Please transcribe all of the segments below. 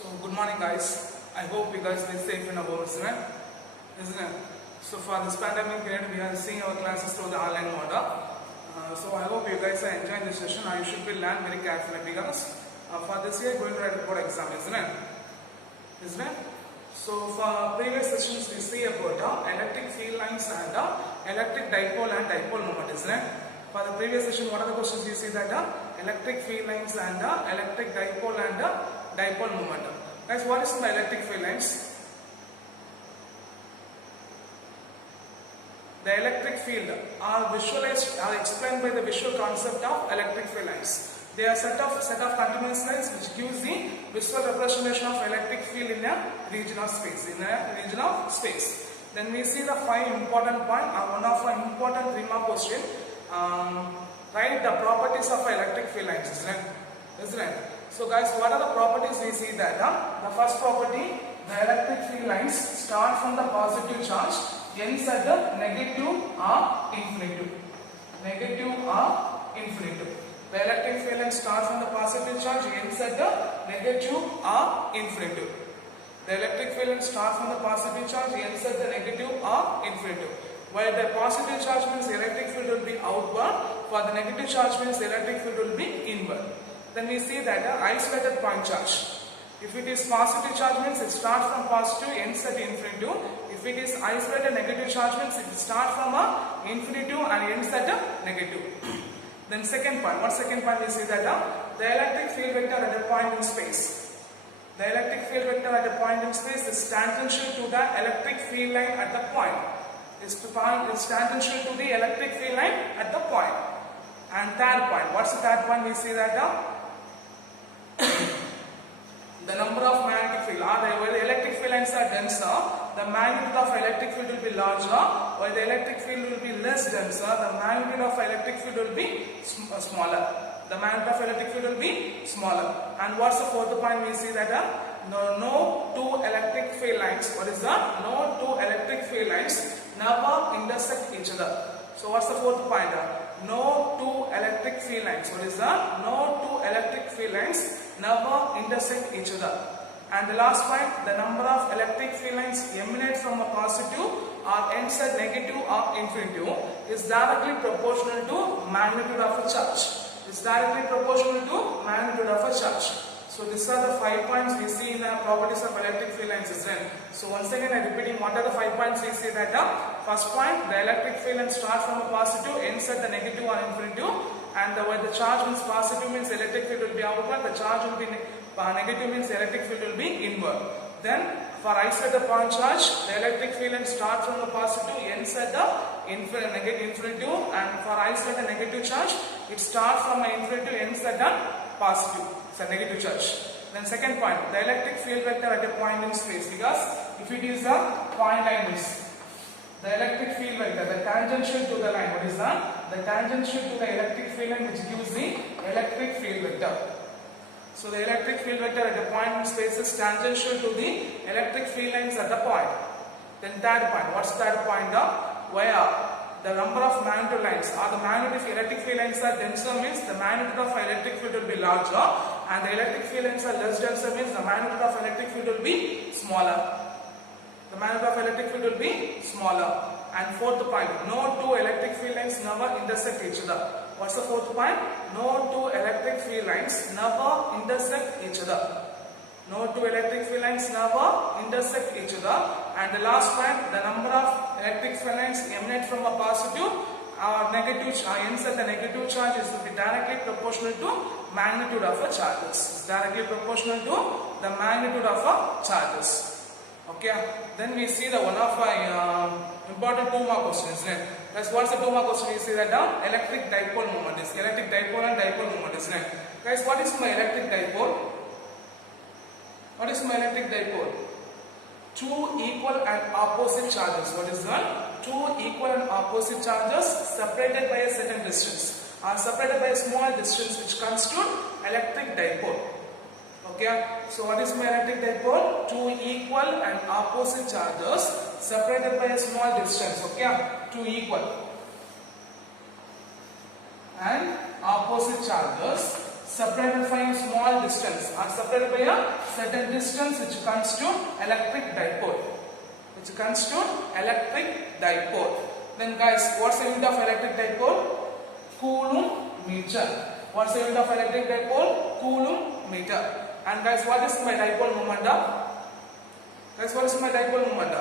So good morning guys. I hope you guys are safe in our home, isn't it? Isn't it? So for this pandemic period we are seeing our classes through the online mode. So I hope you guys are enjoying this session. You should be learn very carefully because for this year going to write a board exam, isn't it? Isn't it? So for previous sessions we see about electric field lines and electric dipole and dipole moment, isn't it? For the previous session, what are the questions you see that electric field lines and electric dipole and dipole moment. Guys, what is the electric field lines? The electric field are visualized, are explained by the visual concept of electric field lines. They are set of continuous lines which gives the visual representation of electric field in a region of space. Then we see the five important points. One of the important 3-mark question. Write the properties of electric field lines, isn't it? So guys, what are the properties we see that? The first property, the electric field lines start from the positive charge, ends at the negative or infinitive. Negative or infinitive. The electric field lines start from the positive charge, ends at the negative or infinitive. The electric field lines start from the positive charge, ends at the negative or infinitive. While the positive charge means the electric field will be outward, for the negative charge means the electric field will be inward. Then we see that isolated point charge. If it is positive charge means it starts from positive, ends at infinitive. If it is isolated negative charge means it starts from infinitive and ends at negative. Then second point, what second point we see that the electric field vector at a point in space. The electric field vector at a point in space is tangential to the electric field line at the point. Is tangential to the electric field line at the point. And third point, what's the third point? We see that the number of magnetic field, where the electric field lines are denser, the magnitude of electric field will be larger, while the electric field will be less denser, the magnitude of electric field will be smaller. The magnitude of electric field will be smaller. And what's the fourth point? We see that no two electric field lines, what is that? No two electric field lines never intersect each other. So what's the fourth point? No two electric field lines. What is that? No two electric field lines never intersect each other. And the last point, the number of electric field lines emanate from a positive or ends at negative or infinitive is directly proportional to magnitude of a charge. Is directly proportional to magnitude of a charge. So these are the 5 points we see in the properties of electric field lines. So once again I am repeating what are the 5 points we see that first point, the electric field lines start from a positive, ends at the negative or infinitive, and when the charge means positive means the electric field will be outward, the charge will be negative means the electric field will be inward. Then for isolated point charge, the electric field lines start from the positive, ends at the infinitive, and for isolated negative charge, it starts from an infinitive, ends at the positive. It's a negative charge. Then second point, the electric field vector at a point in space, because if it is a point line means the electric field vector, the tangential to the line, what is that? The tangential to the electric field line which gives the electric field vector. So the electric field vector at a point in space is tangential to the electric field lines at the point. Then third point, what's the third point? Where the number of magnitude lines or the magnitude of electric field lines are denser means the magnitude of electric field will be larger, and the electric field lines are less denser means the magnitude of electric field will be smaller. The magnitude of electric field will be smaller. And fourth point, no two electric field lines never intersect each other. What's the fourth point? No two electric field lines never intersect each other. No two electric field lines never intersect each other. And the last point, the number of electric field lines emanate from a positive or negative charge, ends at the negative charge is will be directly proportional to magnitude of a charges. Directly proportional to the magnitude of a charges. Okay. Then we see the one of important 2-mark questions. Guys, what's the 2-mark question? We see that electric dipole moment is electric dipole and dipole moment, isn't it? Guys, what is my electric dipole? What is my electric dipole? Two equal and opposite charges. What is that? Two equal and opposite charges separated by a certain distance or separated by a small distance which constitute electric dipole. Okay. So what is my electric dipole? Two equal and opposite charges separated by a small distance. Okay. Two equal and opposite charges separated by a small distance or separated by a certain distance which constitute electric dipole. Which constitute electric dipole. Then guys, what's the unit of electric dipole? Coulomb meter. What's the unit of electric dipole? Coulomb meter. And guys, what is my dipole moment? Guys, what is my dipole moment?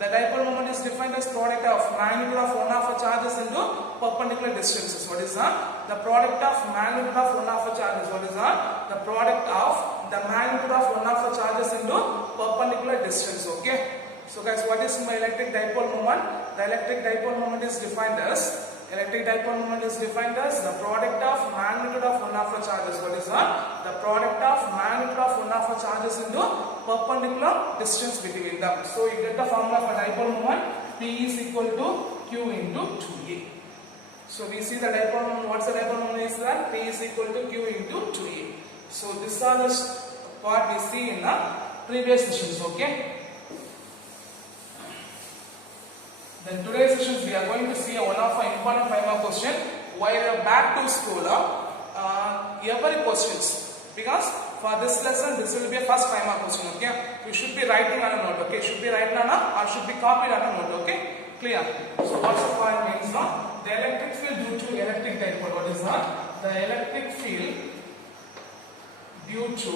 The dipole moment is defined as product of magnitude of one of the charges into perpendicular distances. What is that? The product of magnitude of one of the charges. What is that? The product of the magnitude of one of the charges into perpendicular distance. Okay. So guys, what is my electric dipole moment? The electric dipole moment is defined as the product of magnitude of one of the charges. What is that? The product of magnitude of one of the charges into perpendicular distance between them. So you get the formula for dipole moment. P is equal to Q into 2A. So we see the dipole moment. What's the dipole moment is that? P is equal to Q into 2A. So these are the part we see in the previous sessions. Okay. Then today's sessions we are going to see one of our important 5-mark question. While you are back to school, every questions, because for this lesson this will be a first 5-mark question. Okay, you should be writing on a note. Okay, should be writing on a or should be copied on a note. Okay, clear. So what's the point means now? The electric field due to electric dipole. What is that? The electric field due to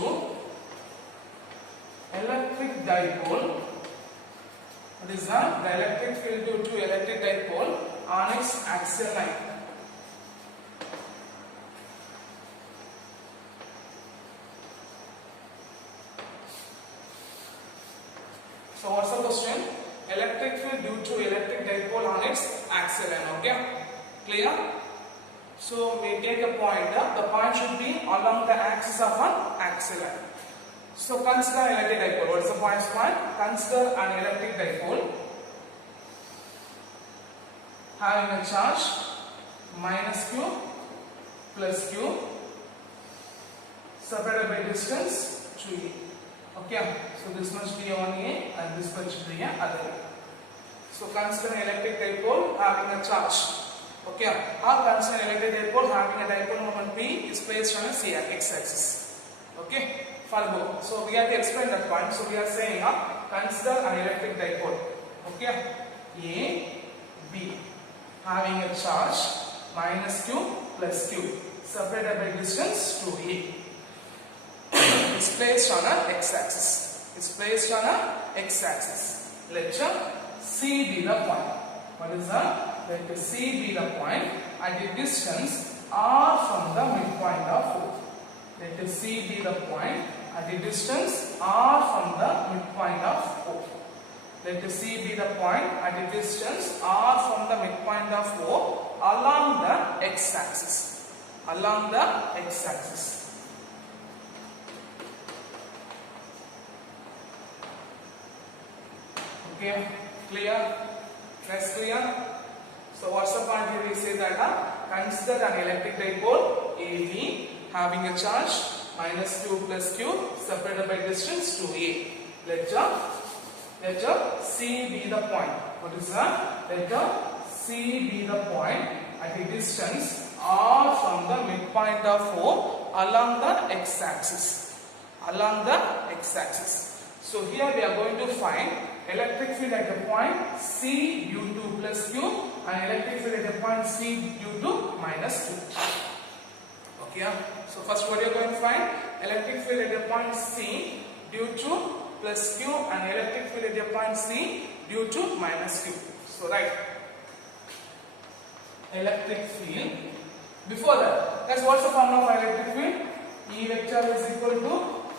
electric dipole. What is that? The electric field due to electric dipole on its axial line. So what's the question? Electric field due to electric dipole on its axial line. Okay, clear? So we take a point. The point should be along the axis of an axial line. So consider electric dipole. What is the point? Consider an electric dipole having a charge minus Q plus Q separated by distance 2A. Okay, so this must be on A and this must be other A. So consider an electric dipole having a charge. Okay, or consider an electric dipole having a dipole moment P is placed on a x-axis. Okay. Follow. So we have to explain that point. So we are saying consider an electric dipole. Okay, A, B having a charge minus Q plus Q separated by distance 2A. It's placed on a x-axis. It's placed on a x-axis. Let C be the point. What is that? Let C be the point at a distance R from the midpoint of O. Let C be the point at a distance R from the midpoint of O. Let C be the point at a distance R from the midpoint of O along the x-axis. Along the x-axis. Okay, clear? That's clear? So what's the point here? We say that consider an electric dipole AB having a charge minus Q plus Q separated by distance 2A. Let C be the point. What is that? Let C be the point at a distance R from the midpoint of O along the x-axis. Along the x-axis. So here we are going to find electric field at the point C due to plus Q and electric field at the point C due to minus Q. Okay. So first what you are going to find? Electric field at the point C due to plus Q and electric field at the point C due to minus Q. So right. Electric field. Before that, what's the formula for electric field? E vector is equal to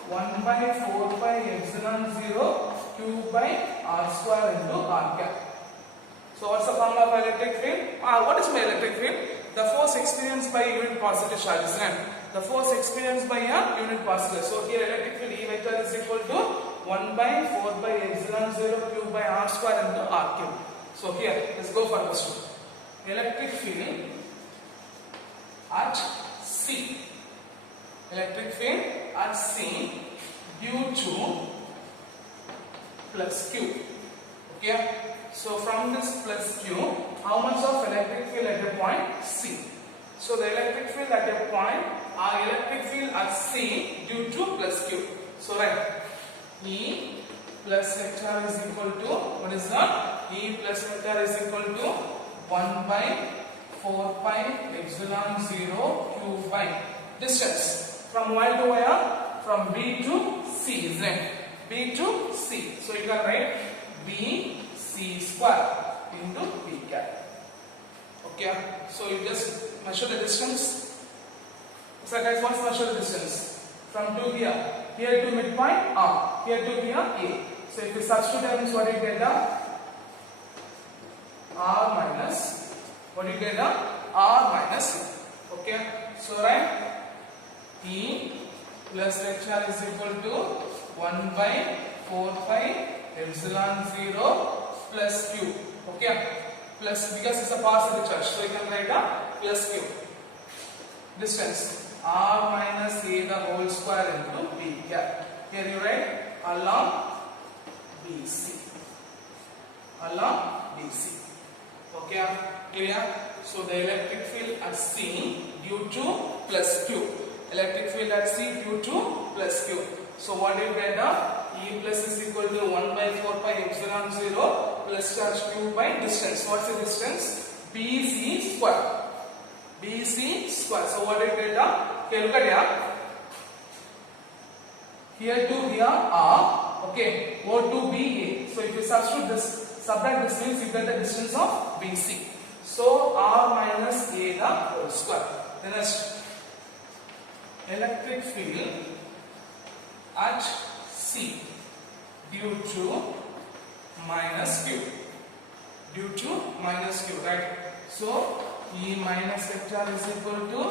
1 by 4 pi epsilon 0 Q by R square into R cap. So what's the formula for electric field? What is my electric field? The force experienced by unit positive charge, isn't it? The force experienced by a unit positive. So here electric field E vector is equal to 1 by 4 by epsilon 0 Q by R square into R cube. So here, let's go for question. Electric field at C. Electric field at C due to plus Q. Okay. So from this plus Q, how much of electric field at the point C? So the electric field at a point, our electric field at C due to plus Q. So write E plus vector is equal to, what is that? E plus vector is equal to 1 by 4 pi epsilon 0 Q by distance from Y to where? From B to C, isn't it? B to C. So you can write B C square into B cap. Okay, so you just measure the distance. So guys, what's measure the distance? From to here. Here to midpoint R. Here to here A. So if you substitute that means what you get? R minus, what you get? R minus A. Okay, so write E plus vector is equal to 1 by 4 pi epsilon 0 plus Q. Okay, plus because it's a pass of the charge, so you can write a plus Q. Distance R minus A the whole square into B cap. Here you write along BC. Along BC. Okay, clear? So the electric field at C due to plus Q. Electric field at C due to plus Q. So what do you get? E plus is equal to 1 by 4 pi epsilon 0 plus charge Q by distance. What's the distance? BC square. BC square. So what do you get? Okay, look at here. Here to here R. Okay, O to BA. So if you substitute this, subtract this means you get the distance of BC. So R minus A the whole square. The next, electric field at C due to minus Q. Due to minus Q, right? So E minus vector is equal to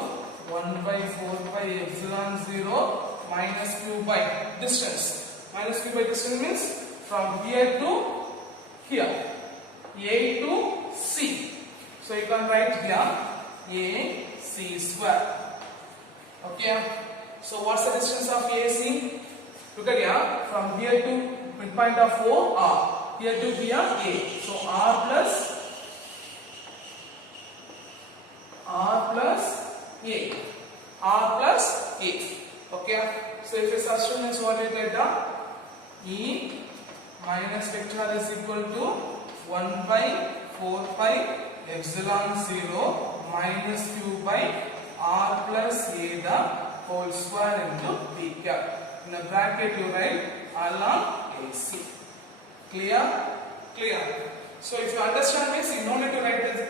1 by 4 pi epsilon 0 minus Q by distance. Minus Q by distance means from here to here. A to C. So you can write here A C square. Okay. So what's the distance of AC? Look at here. From here to midpoint of O R. Here to here A. So R plus A. R plus A. Okay. So if you substitute means what you get? E minus vector is equal to 1 by 4 pi epsilon 0 minus Q by R plus A the whole square into B cap. In a bracket you write along AC. Clear? Clear. So if you understand means you don't need to write this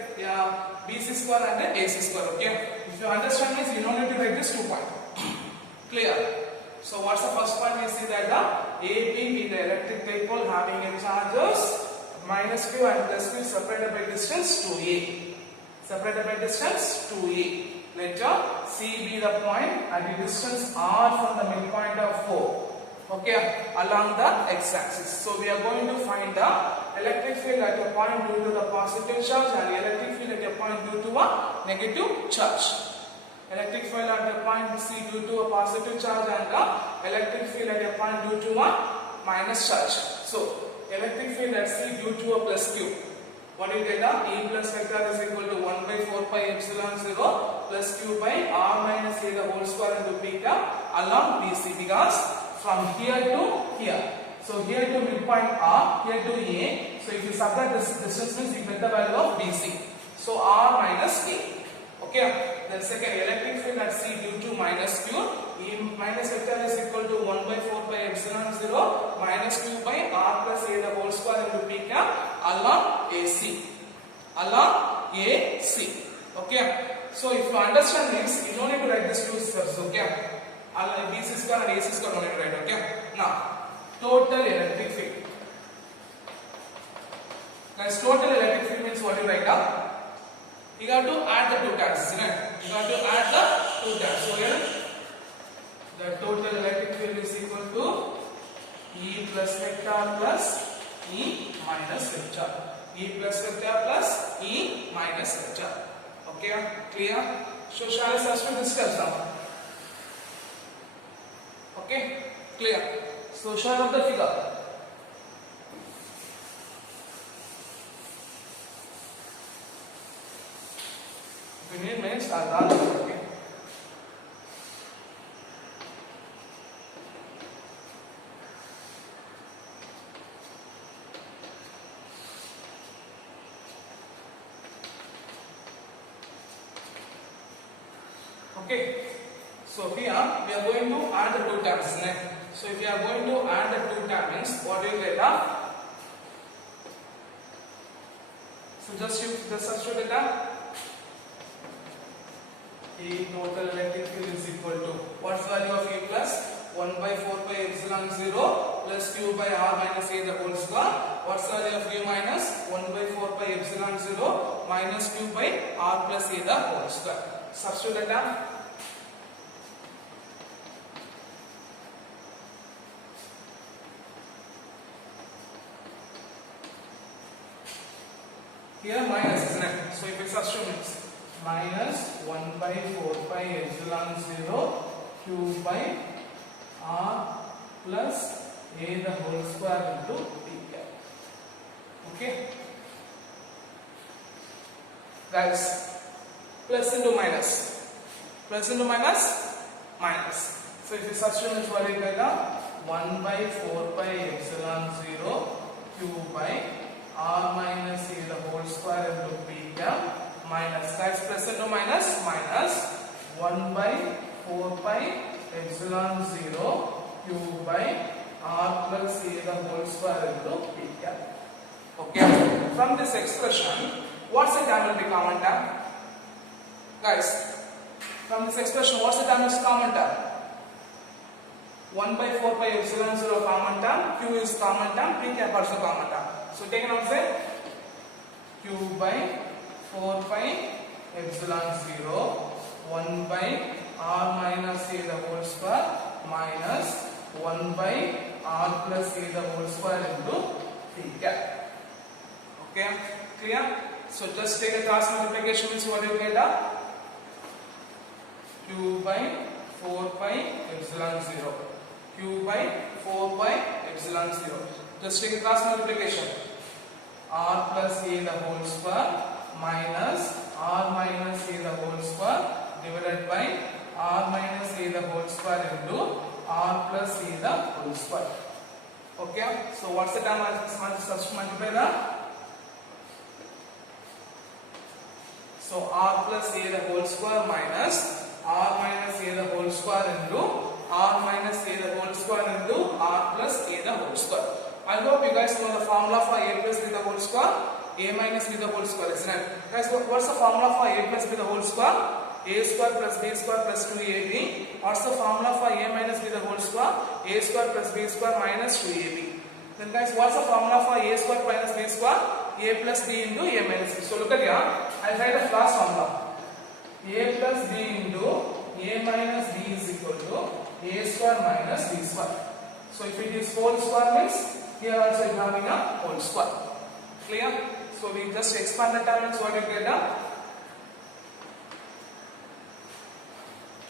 BC square and then AC square. Okay. If you understand means you don't need to write this 2 point. Clear? So what's the first point? We see that the AB in the electric dipole having a charges minus Q and plus Q separated by distance 2A. Separated by distance 2A. Let C be the point and the distance R from the midpoint of O. Okay, along the x-axis. So we are going to find the electric field at a point due to the positive charge and the electric field at a point due to a negative charge. Electric field at a point C due to a positive charge and the electric field at a point due to a minus charge. So electric field at C due to a plus Q. What do you get? E plus vector is equal to 1 by 4 pi epsilon 0 plus Q by R minus A the whole square into beta along BC, because from here to here. So here to midpoint R, here to A. So if you subtract this distance means you get the value of BC. So R minus A. Okay. Then second, electric field at C due to minus Q. E minus vector is equal to 1 by 4 pi epsilon 0 minus Q by R plus A the whole square into P cap along AC. Along AC. Okay. So if you understand this, you don't need to write this two steps. Okay. BC square and AC square don't need to write. Okay. Now, total electric field. Guys, total electric field means what you write up? You have to add the two terms, right? You have to add the two terms. So here, the total electric field is equal to E plus vector plus E minus vector. E plus vector plus E minus vector. Okay, clear? So shall I substitute this steps now? Okay, clear? So show up the figure. If you need minutes, I'll run. Okay. Okay. So here we are going to add the two terms. So if you are going to add the two terms, what do you get? So just use the substitute data. E total electric field is equal to what's the value of E plus 1 by 4 pi epsilon 0 plus Q by R minus A the whole square. What's the value of U minus 1 by 4 pi epsilon 0 minus Q by R plus A the whole square. Substitute data. Here minus, isn't it? So if it substitutes minus 1 by 4 pi epsilon 0 Q by R plus A the whole square into D cap. Okay. Guys, plus into minus. Plus into minus, minus. So if you substitute this value, 1 by 4 pi epsilon 0 Q by R minus A the whole square into P cap minus, that's plus into minus, minus 1 by 4 pi epsilon 0 Q by R plus A the whole square into P cap. Okay. From this expression, what's the term will be common term? Guys, from this expression, what's the term is common term? 1 by 4 pi epsilon 0 common term, Q is common term, P cap also common term. So take an answer. Q by 4 pi epsilon 0 1 by R minus A the whole square minus 1 by R plus A the whole square into P cap. Okay, clear? So just take a cross multiplication, means what you get? Q by 4 pi epsilon 0. Q by 4 pi epsilon 0. Just take a cross multiplication. R plus A the whole square minus R minus A the whole square divided by R minus A the whole square into R plus A the whole square. Okay, so what's the term as multiply that? So R plus A the whole square minus R minus A the whole square into R minus A the whole square into R plus A the whole square. I hope you guys know the formula for A plus B the whole square, A minus B the whole square, isn't it? Guys, what's the formula for A plus B the whole square? A square plus B square plus 2AB. What's the formula for A minus B the whole square? A square plus B square minus 2AB. Then guys, what's the formula for A square minus B square? A plus B into A minus B. So look at here, I'll write a class formula. A plus B into A minus B is equal to A square minus B square. So if it is whole square means here also you are having a whole square. Clear? So we just expand the term, means what you get?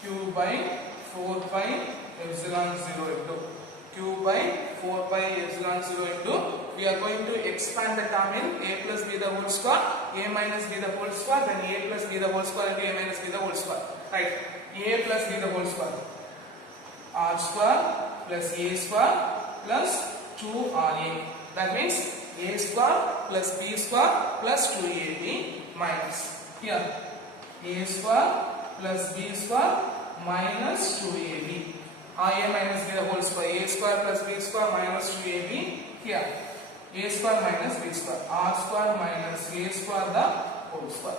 Q by 4 pi epsilon 0 into Q by 4 pi epsilon 0 into, we are going to expand the term in A plus B the whole square, A minus B the whole square, then A plus B the whole square into A minus B the whole square. Right? A plus B the whole square. R square plus A square plus 2RA. That means A square plus B square plus 2AB minus. Here, A square plus B square minus 2AB. A minus B the whole square. A square plus B square minus 2AB. Here, A square minus B square. R square minus A square the whole square.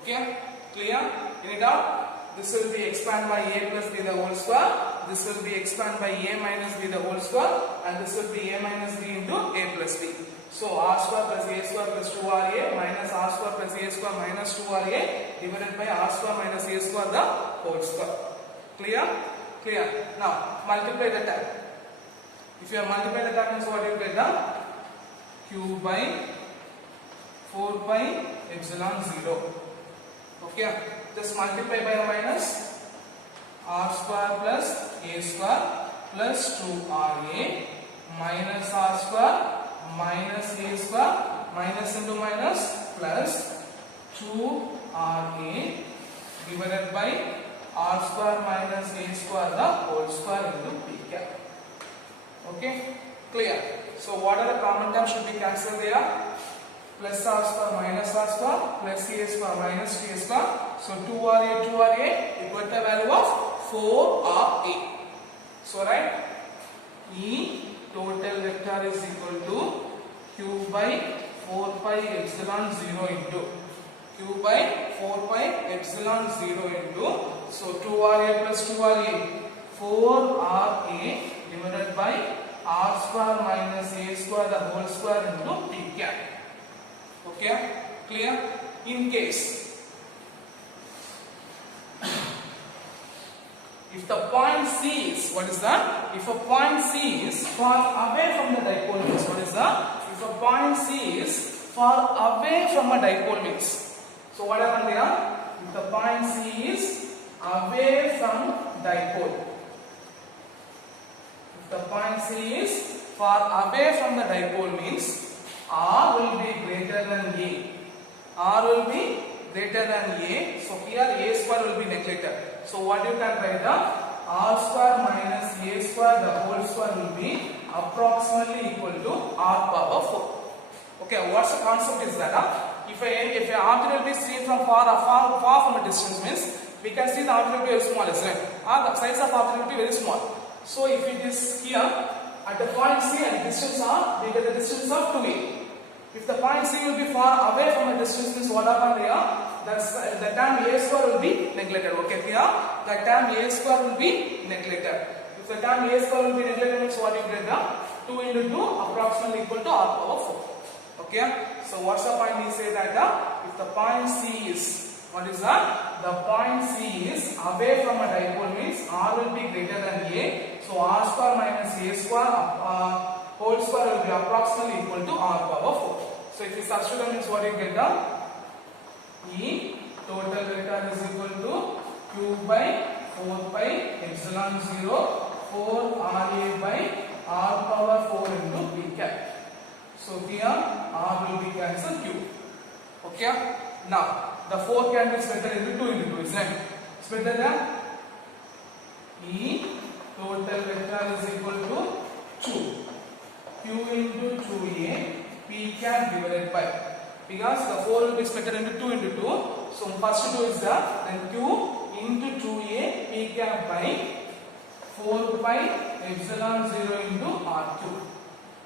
Okay? Clear? Any doubt? This will be expanded by A plus B the whole square. This will be expanded by A minus B the whole square. And this will be A minus B into A plus B. So R square plus A square plus 2RA minus R square plus A square minus 2RA divided by R square minus A square the whole square. Clear? Clear. Now multiply the term. If you have multiplied the term, so what you get? Q by 4 pi epsilon 0. Okay. Just multiply by a minus. R square plus A square plus 2RA minus R square minus A square minus into minus plus 2RA divided by R square minus A square the whole square into P cap. Okay, clear? So what are the common terms should be cancelled there? Plus R square minus R square plus A square minus T square. So 2RA, 2RA, you got the value of 4RA. So right, E total vector is equal to Q by 4 pi epsilon 0 into Q by 4 pi epsilon 0 into, so 2RA plus 2RA, 4RA divided by R square minus A square the whole square into P cap. Okay, clear? In case if the point C is, what is that? If a point C is far away from the dipole means, what is that? If a point C is far away from a dipole means, so what happened here? If the point C is away from dipole, if the point C is far away from the dipole means R will be greater than A. R will be greater than A. So here A square will be neglected. So what you can write down? R square minus A square the whole square will be approximately equal to R power 4. Okay, what's the concept is that? If an object will be seen from far from a distance means we can see the object will be very small, isn't it? The size of object will be very small. So if it is here at the point C and distance R, we get the distance of 2A. If the point C will be far away from a distance means what happened here? The term A square will be neglected. Okay, here the term A square will be neglected. If the term A square will be neglected means what you get? 2 into 2 approximately equal to R power 4. Okay, so what's the point? We say that if the point C is, what is that? The point C is away from a dipole means R will be greater than A. So R square minus A square whole square will be approximately equal to R power 4. So if you substitute means what you get? E total vector is equal to Q by 4 pi epsilon 0 4RA by R power 4 into P cap. So here R will be cancelled Q. Okay. Now the 4 can be split into 2 into 2, isn't it? Split that. E total vector is equal to 2. Q into 2A P cap divided by, because the 4 will be split into 2 into 2. So first 2 is that, then Q into 2A P cap by 4 pi epsilon 0 into R2.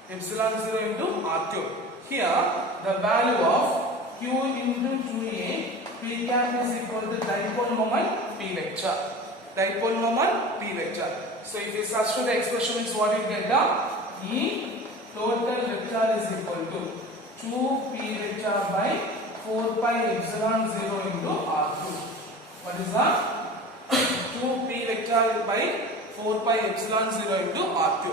Epsilon 0 into R2. Here the value of Q into 2A P cap is equal to dipole moment P vector. Dipole moment P vector. So if you substitute the expression means what you get? E total vector is equal to 2P vector by 4 pi epsilon 0 into R2. What is that? 2P vector by 4 pi epsilon 0 into R2.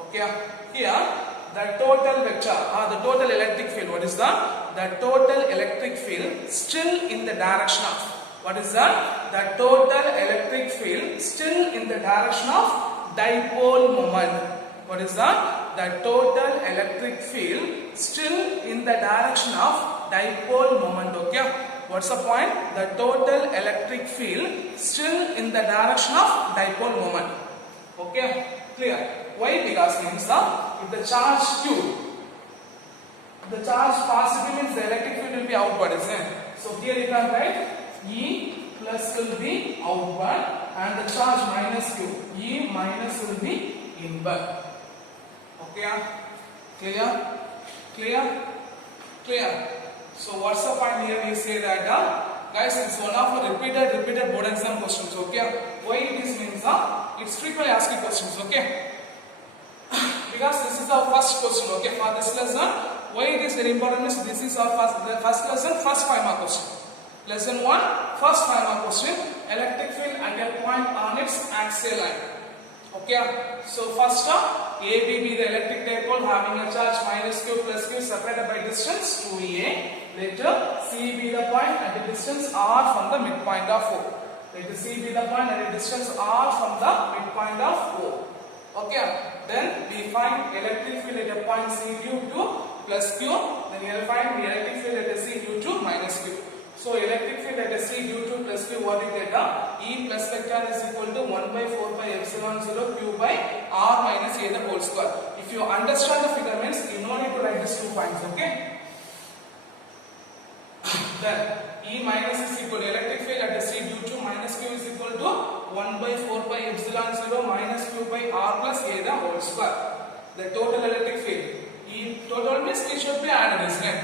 Okay. Here the total vector or the total electric field, what is that? The total electric field still in the direction of, what is that? The total electric field still in the direction of dipole moment. What is that? The total electric field still in the direction of dipole moment. Okay, what's the point? The total electric field still in the direction of dipole moment. Okay, clear? Why? Because means if the charge Q, the charge positive means the electric field will be outward, isn't it? So here you can write E plus will be outward and the charge minus Q, E minus will be inward. Okay, clear? Clear? Clear? So what's the point here? We say that guys, it's one of the repeated board exam questions. Okay, why it is means it's frequently asking questions. Okay, because this is our first question. Okay, for this lesson, why it is very important is this is our first lesson, first 5 mark question. Lesson 1, first 5 mark question, electric field at a point on its axial line. Okay, so first ABB, the electric dipole having a charge minus Q plus Q separated by distance 2A. Later CB the point at a distance R from the midpoint of O. Later CB the point at a distance R from the midpoint of O. Okay, then we find electric field at a point C due to plus Q. Then we will find the electric field at a C due to minus Q. So electric field at a C due to plus Q, what you get? E plus vector is equal to 1 by 4 pi epsilon 0 Q by R minus A the whole square. If you understand the figure means you no need to write these 2 points. Okay. Then E minus is equal to electric field at the C due to minus Q is equal to 1 by 4 pi epsilon 0 minus Q by R plus A the whole square. The total electric field. E total means we should be added, isn't it?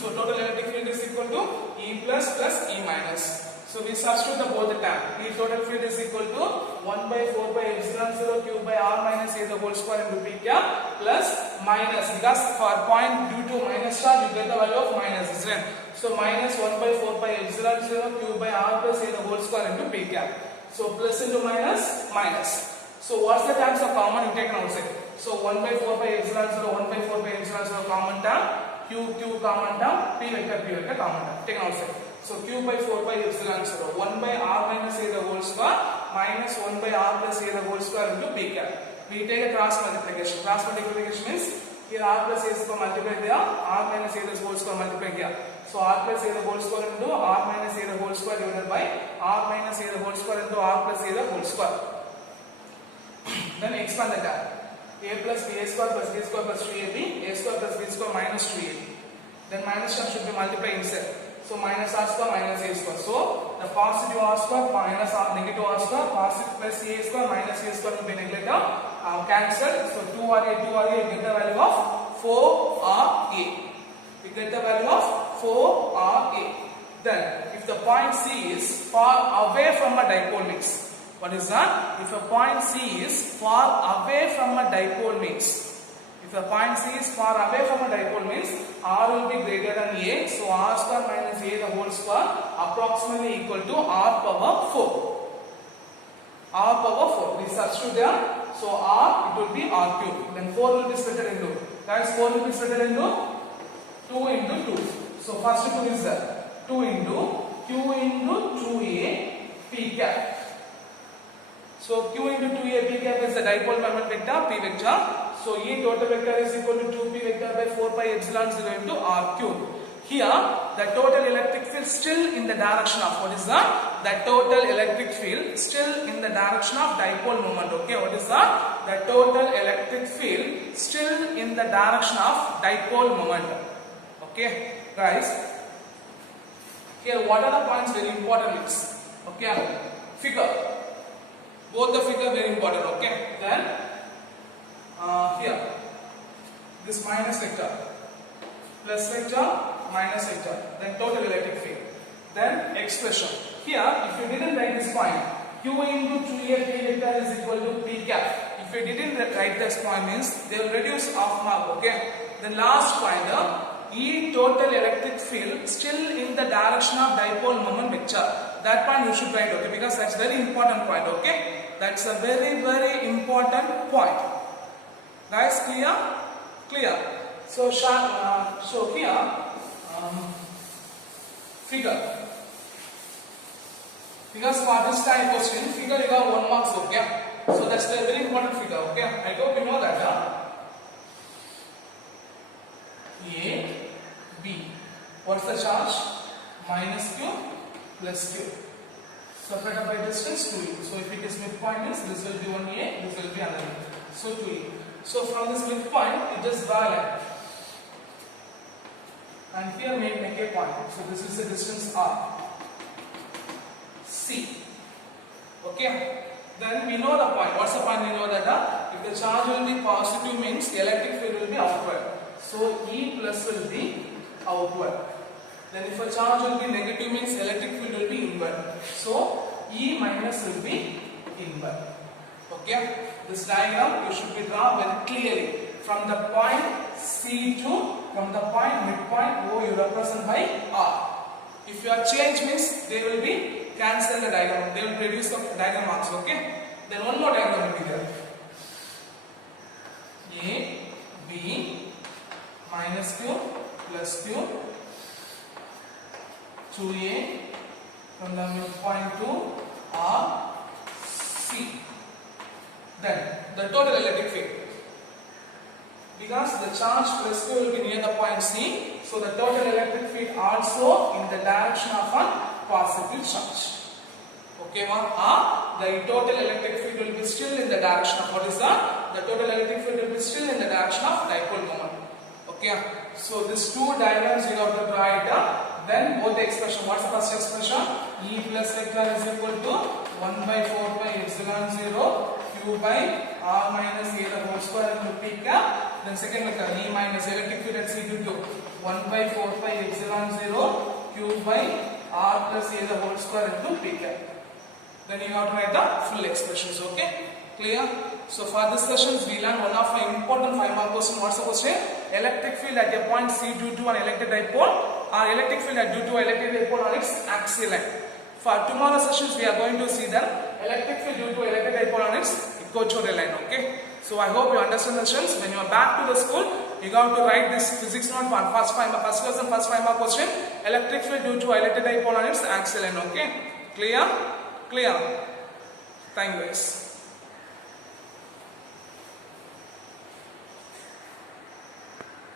So total electric field is equal to E plus E minus. So we substitute the both the term. E total field is equal to 1 by 4 by epsilon 0 Q by R minus A the whole square into P cap plus minus, because for point due to minus charge you get the value of minus, isn't it? So minus 1 by 4 by epsilon 0 Q by R plus A the whole square into P cap. So plus into minus, minus. So what's the terms of common you take outside? So 1 by 4 by epsilon 0, 1 by 4 by epsilon 0 common term, Q common term, P vector common term, taken outside. So Q by 4 by epsilon 0, 1 by R minus A the whole square minus 1 by R plus A the whole square into P cap. We take a cross multiplication. Cross multiplication means here R plus A square multiply here, R minus A the whole square multiply here. So R plus A the whole square into R minus A the whole square divided by R minus A the whole square into R plus A the whole square. Then expand the term. A plus B square plus B square plus 2AB, A square plus B square minus 2AB. Then minus term should be multiplied inside. So minus R square minus A square. So the positive R square minus R negative R square, positive plus A square minus A square will be neglected, cancelled. So 2RA, 2RA, you get the value of 4RA. You get the value of 4RA. Then if the point C is far away from a dipole mix, what is that? If a point C is far away from a dipole mix, if a point C is far away from a dipole means R will be greater than A, so R square minus A the whole square approximately equal to R power 4. R power 4. We substitute there. So R, it will be R cube. Then 4 will be split into. Guys, 4 will be split into 2 into 2. So first 2 is there. 2 into Q into 2A P cap. So Q into 2A P cap is the dipole moment vector P vector. So E total vector is equal to 2P vector by 4 pi epsilon 0 into R cube. Here the total electric field still in the direction of, what is that? The total electric field still in the direction of dipole moment. Okay, what is that? The total electric field still in the direction of dipole moment. Okay, guys. Here what are the points very important is? Okay, figure. Both the figure very important. Okay, then here this minus vector, plus vector, minus vector, then total electric field, then expression. Here if you didn't write this point, Q into 2A P vector is equal to P cap. If you didn't write this point means they will reduce half mark. Okay, the last point, E total electric field still in the direction of dipole moment vector. That point you should write, okay, because that's very important point. Okay, that's a very important point. Guys, clear? Clear. So here figure. Because for this time question, figure you got 1 marks. Okay. So that's a very important figure. Okay. I hope you know that. A, B. What's the charge? Minus Q plus Q. Separated by distance 2E. So if it is midpoint means this will be 1A, this will be another. So 2E. So from this midpoint, you just draw a line. And here make a point. So this is the distance R. C. Okay. Then we know the point. What's the point? We know that if the charge will be positive means the electric field will be outward. So E plus will be outward. Then if a charge will be negative means electric field will be inward. So E minus will be inward. Okay. This diagram you should be drawn very clearly from the point C to, from the point midpoint O you represent by R. If your change means they will be cancel the diagram, they will reduce the diagram marks. Okay. Then one more diagram will be there. A, B, minus Q plus Q, 2A from the midpoint to R, C. Then the total electric field. Because the charge plus Q will be near the point C, so the total electric field also in the direction of a positive charge. Okay, the total electric field will be still in the direction of, what is that? The total electric field will be still in the direction of dipole moment. Okay, so these two diagrams you have to draw it then both the expression. What's the first expression? E plus vector is equal to 1 by 4 pi epsilon 0 q by r minus a the whole square into p cap. Then second vector E minus electric field at C22 1 by 4 pi epsilon 0 q by r plus a the whole square into p cap. Then you have to write the full expressions. Okay, clear? So for this sessions we learn one of my important 5-mark question. What's the question? Electric field at a point C due to an electric dipole, or electric field at due to electric dipole on its axial line. For tomorrow sessions we are going to see the electric field due to electric dipole on its equatorial line. Okay, so I hope you understand the sessions. When you are back to the school, you have to write this physics note for first lesson, first 5-mark question. Electric field due to electric dipole on its axial line. Okay, clear? Clear. Thank you guys.